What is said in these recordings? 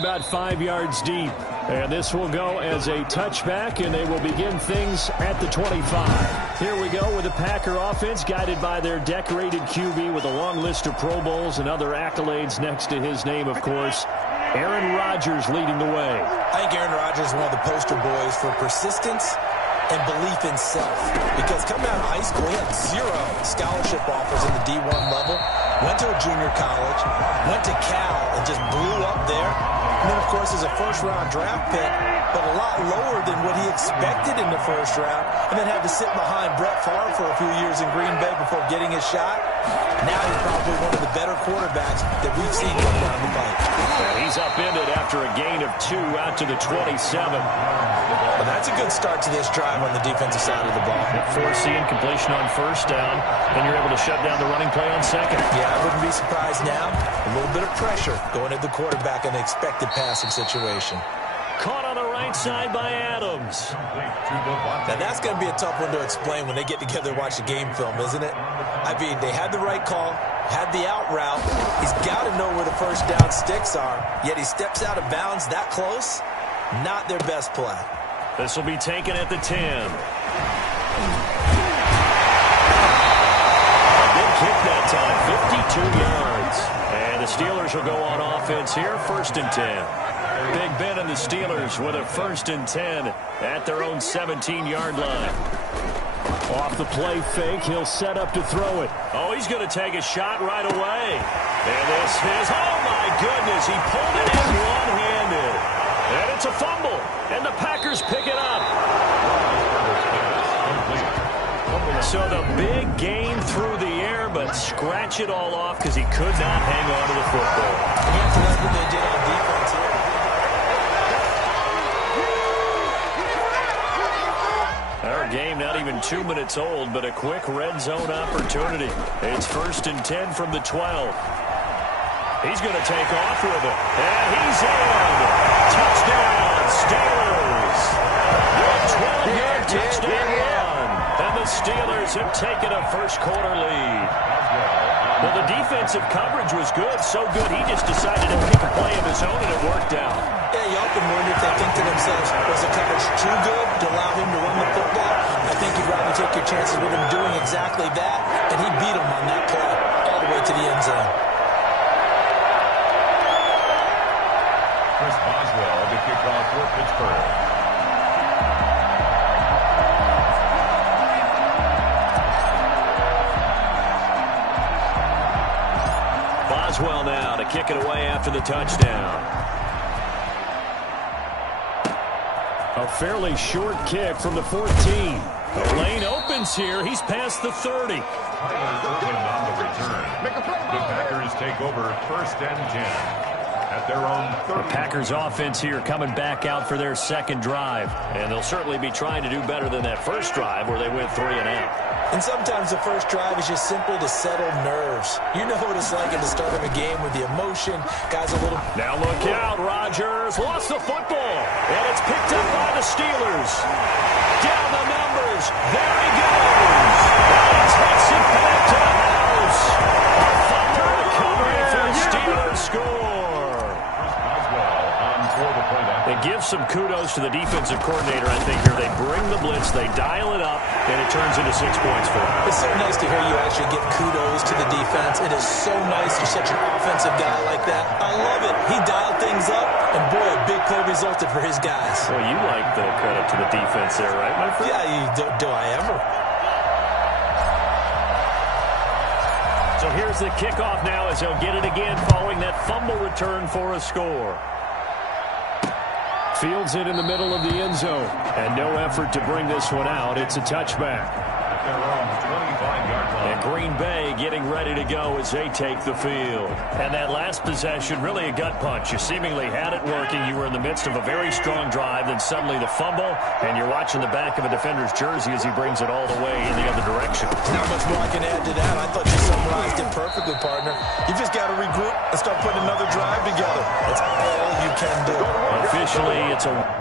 About 5 yards deep. And this will go as a touchback, and they will begin things at the 25. Here we go with the Packer offense, guided by their decorated QB with a long list of Pro Bowls and other accolades next to his name, of course. Aaron Rodgers leading the way. I think Aaron Rodgers is one of the poster boys for persistence and belief in self. Because coming out of high school, he had 0 scholarship offers in the D1 level. Went to a junior college, went to Cal, and just blew up there. And then, of course, is a first-round draft pick, but a lot lower than what he expected in the first round, and then had to sit behind Brett Favre for a few years in Green Bay before getting his shot. Now he's probably one of the better quarterbacks that we've seen come down the pike. And he's upended after a gain of 2 out to the 27. Well, that's a good start to this drive on the defensive side of the ball. Forcing completion on first down, and you're able to shut down the running play on second. Yeah, I wouldn't be surprised now. A little bit of pressure going at the quarterback in the expected passing situation. Caught on the right side by Adams. Now, that's going to be a tough one to explain when they get together and watch the game film, isn't it? I mean, they had the right call, had the out route. He's got to know where the first down sticks are, yet he steps out of bounds that close. Not their best play. This will be taken at the 10. Good kick that time, 52 yards. And the Steelers will go on offense here, 1st and 10. Big Ben and the Steelers with a 1st and 10 at their own 17-yard line. Off the play fake, he'll set up to throw it. Oh, he's going to take a shot right away. And this is, oh my goodness, he pulled it in one-handed. And it's a fumble, and the Packers pick it up. So the big gain through the air, but scratch it all off because he could not hang on to the football. And you have to like what they did on defense here. Our game not even 2 minutes old, but a quick red zone opportunity. It's 1st and 10 from the 12. He's going to take off with it. And he's in. Touchdown, Steelers. A 12-yard touchdown run. And the Steelers have taken a first-quarter lead. Well, the defensive coverage was good, so good he just decided to pick a play of his own, and it worked out. Yeah, you often wonder if they think to themselves, was the coverage too good to allow him to run the football? I think you'd rather take your chances with him doing exactly that, and he beat him on that play all the way to the end zone. Chris Boswell, the kickoff for Pittsburgh. Boswell now to kick it away after the touchdown. A fairly short kick from the 14. The lane opens here. He's past the 30. On the return. The Packers take over 1st and 10. At their own 30. The Packers offense here coming back out for their second drive. And they'll certainly be trying to do better than that first drive where they went 3 and out. And sometimes the first drive is just simply to settle nerves. You know what it's like at the start of a game with the emotion. Guys a little... Now look out, Rodgers lost the football. And it's picked up by the Steelers. Down the numbers. There he goes. And he takes it back to the house. A fumble recovery for the Steelers score. It gives some kudos to the defensive coordinator, I think, here. They bring the blitz, they dial it up, and it turns into 6 points for them. It's so nice to hear you actually give kudos to the defense. It is so nice you're such an offensive guy like that. I love it. He dialed things up, and boy, a big play resulted for his guys. Well, you like the credit to the defense there, right, my friend? Yeah, do I ever? So here's the kickoff now as he'll get it again following that fumble return for a score. Fields it in the middle of the end zone. And no effort to bring this one out. It's a touchback. And Green Bay getting ready to go as they take the field. And that last possession, really a gut punch. You seemingly had it working. You were in the midst of a very strong drive. Then suddenly the fumble. And you're watching the back of a defender's jersey as he brings it all the way in the other direction. There's not much more I can add to that. I thought you summarized it perfectly, partner. You just got to regroup and start putting another drive together. That's all you can do. Officially, it's a...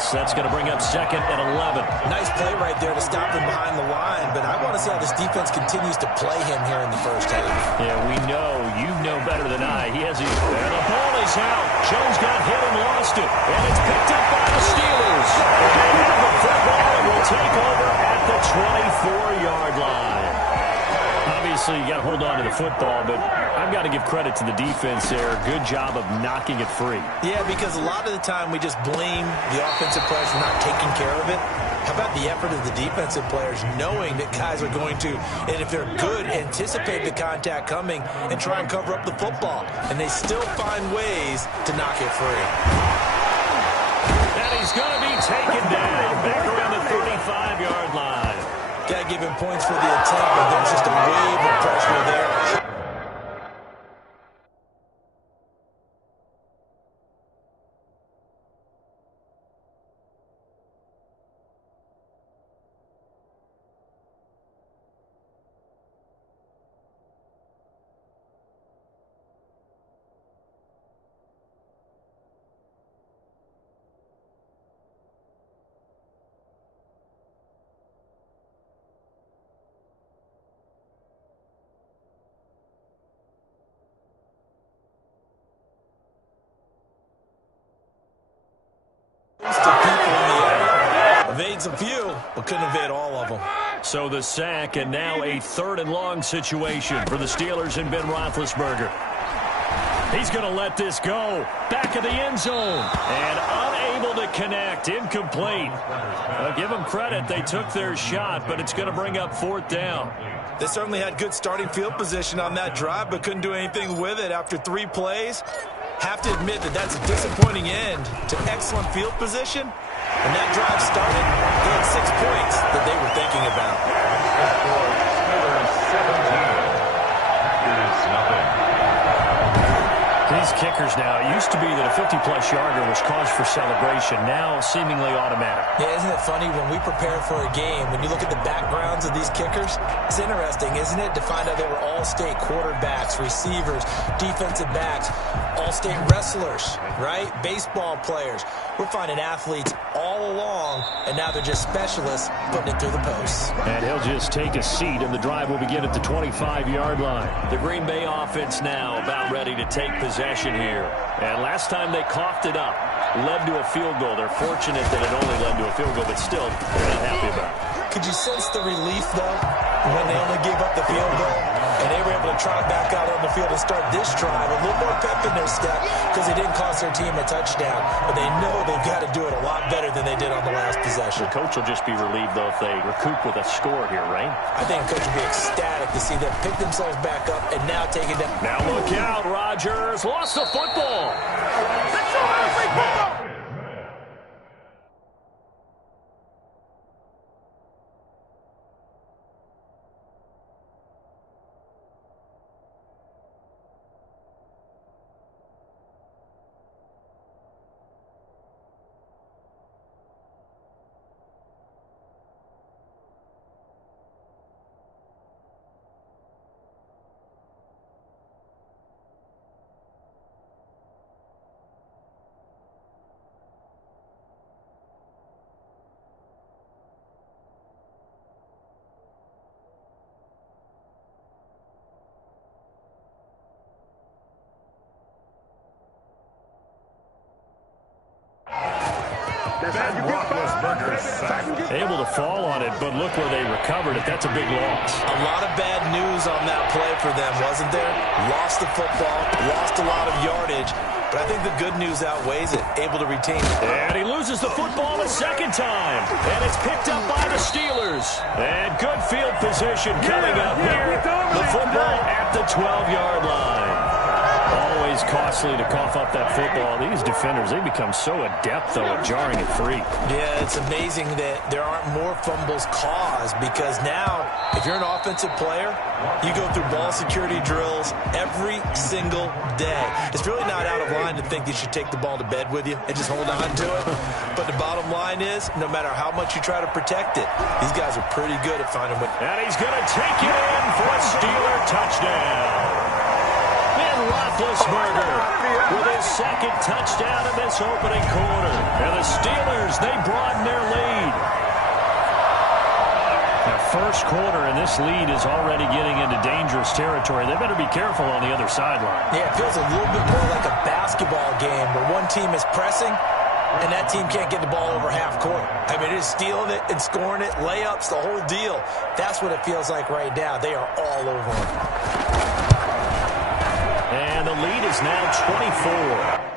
loss. That's going to bring up 2nd and 11. Nice play right there to stop him behind the line, but I want to see how this defense continues to play him here in the first half. Yeah, we know. You know better than I. He has and the ball is out. Jones got hit and lost it. And it's picked up by the Steelers. They have the football and will take over at the 24-yard line. Obviously, you got to hold on to the football, but I've got to give credit to the defense there. Good job of knocking it free. Yeah, because a lot of the time we just blame the offensive players for not taking care of it. How about the effort of the defensive players knowing that guys are going to, and if they're good, anticipate the contact coming and try and cover up the football. And they still find ways to knock it free. And he's going to be taken down back around the 35-yard line. Got to give him points for the attempt, but there's just a wave of pressure there. Evades a few, but couldn't evade all of them. So the sack, and now a 3rd and long situation for the Steelers and Ben Roethlisberger. He's going to let this go. Back of the end zone. And unable to connect. Incomplete. Give them credit. They took their shot, but it's going to bring up 4th down. They certainly had good starting field position on that drive, but couldn't do anything with it after 3 plays. Have to admit that that's a disappointing end to excellent field position. When that drive started, they had 6 points that they were thinking about. These kickers now, it used to be that a 50-plus yarder was cause for celebration. Now, seemingly automatic. Yeah, isn't it funny when we prepare for a game, when you look at the backgrounds of these kickers, it's interesting, isn't it, to find out they were all-state quarterbacks, receivers, defensive backs, all-state wrestlers, right? Baseball players. We're finding athletes all along, and now they're just specialists putting it through the posts. And he'll just take a seat, and the drive will begin at the 25-yard line. The Green Bay offense now about ready to take possession here. And last time they coughed it up, led to a field goal. They're fortunate that it only led to a field goal, but still, they're not happy about it. Could you sense the relief, though, when they only gave up the field goal? And they were able to trot back out on the field and start this drive. A little more pep in their step because they didn't cost their team a touchdown. But they know they've got to do it a lot better than they did on the last possession. The coach will just be relieved, though, if they recoup with a score here, right? I think the coach will be ecstatic to see them pick themselves back up and now take it down. Now look out, Rodgers. Lost the football. Able to fall on it, but look where they recovered it. That's a big loss. A lot of bad news on that play for them, wasn't there? Lost the football, lost a lot of yardage, but I think the good news outweighs it. Able to retain it. And he loses the football a 2nd time. And it's picked up by the Steelers. And good field position coming up here. The football at the 12-yard line. Always costly to cough up that football. These defenders, they become so adept, though, at jarring it free. Yeah, it's amazing that there aren't more fumbles caused because now, if you're an offensive player, you go through ball security drills every single day. It's really not out of line to think you should take the ball to bed with you and just hold on to it. But the bottom line is, no matter how much you try to protect it, these guys are pretty good at finding what. And he's going to take it in for a Steeler touchdown. Roethlisberger with his second touchdown of this opening quarter. And the Steelers, they broaden their lead. The first quarter, and this lead is already getting into dangerous territory. They better be careful on the other sideline. Yeah, it feels a little bit more like a basketball game where one team is pressing and that team can't get the ball over half court. I mean, it is stealing it and scoring it, layups, the whole deal. That's what it feels like right now. They are all over them. And the lead is now 24.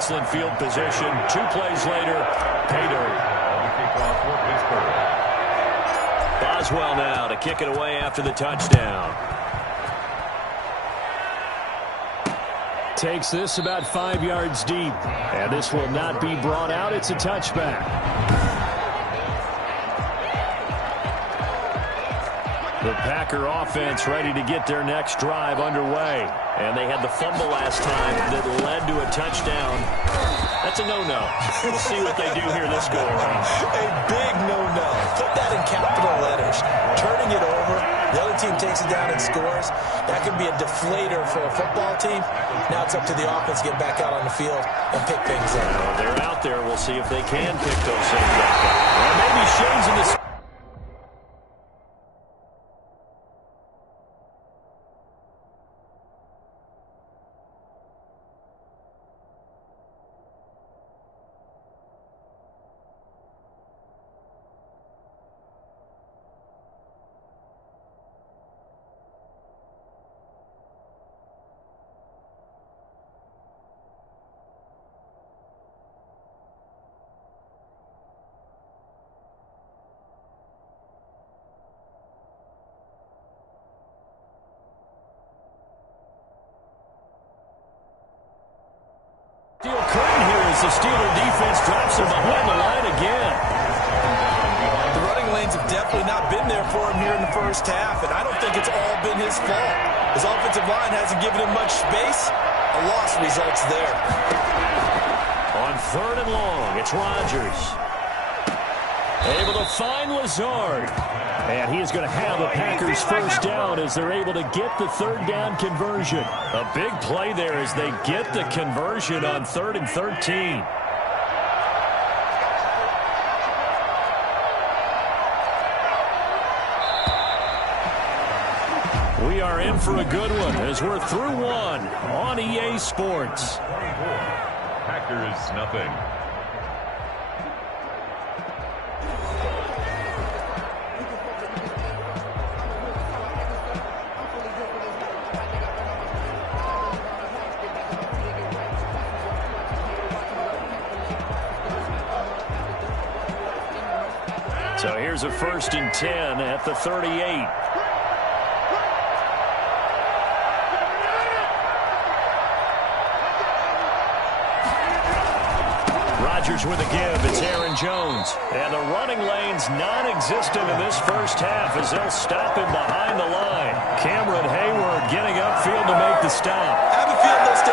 excellent field position. 2 plays later, pay dirt. Kickoff for Pittsburgh. Boswell now to kick it away after the touchdown. Takes this about 5 yards deep. And this will not be brought out. It's a touchback. The Packer offense ready to get their next drive underway. And they had the fumble last time that led to a touchdown. That's a no-no. We'll see what they do here this go-around. A big no-no. Put that in capital letters. Turning it over. The other team takes it down and scores. That could be a deflator for a football team. Now it's up to the offense to get back out on the field and pick things up. Well, they're out there. We'll see if they can pick those things back up. Well, maybe Shane's in the... Steel curtain here as the Steeler defense drops him behind the line again. The running lanes have definitely not been there for him here in the first half, and I don't think it's all been his fault. His offensive line hasn't given him much space. A loss results there. On 3rd and long, it's Rodgers. Able to find Lazard. And he is going to have the Packers first down as they're able to get the 3rd down conversion. A big play there as they get the conversion on 3rd and 13. We are in for a good one as we're through one on EA Sports. Packers nothing. So here's a 1st and 10 at the 38. Rodgers with a give. It's Aaron Jones. And the running lane's non-existent in this first half as they'll stop him behind the line. Cameron Hayward getting upfield to make the stop. I have a feeling they'll stay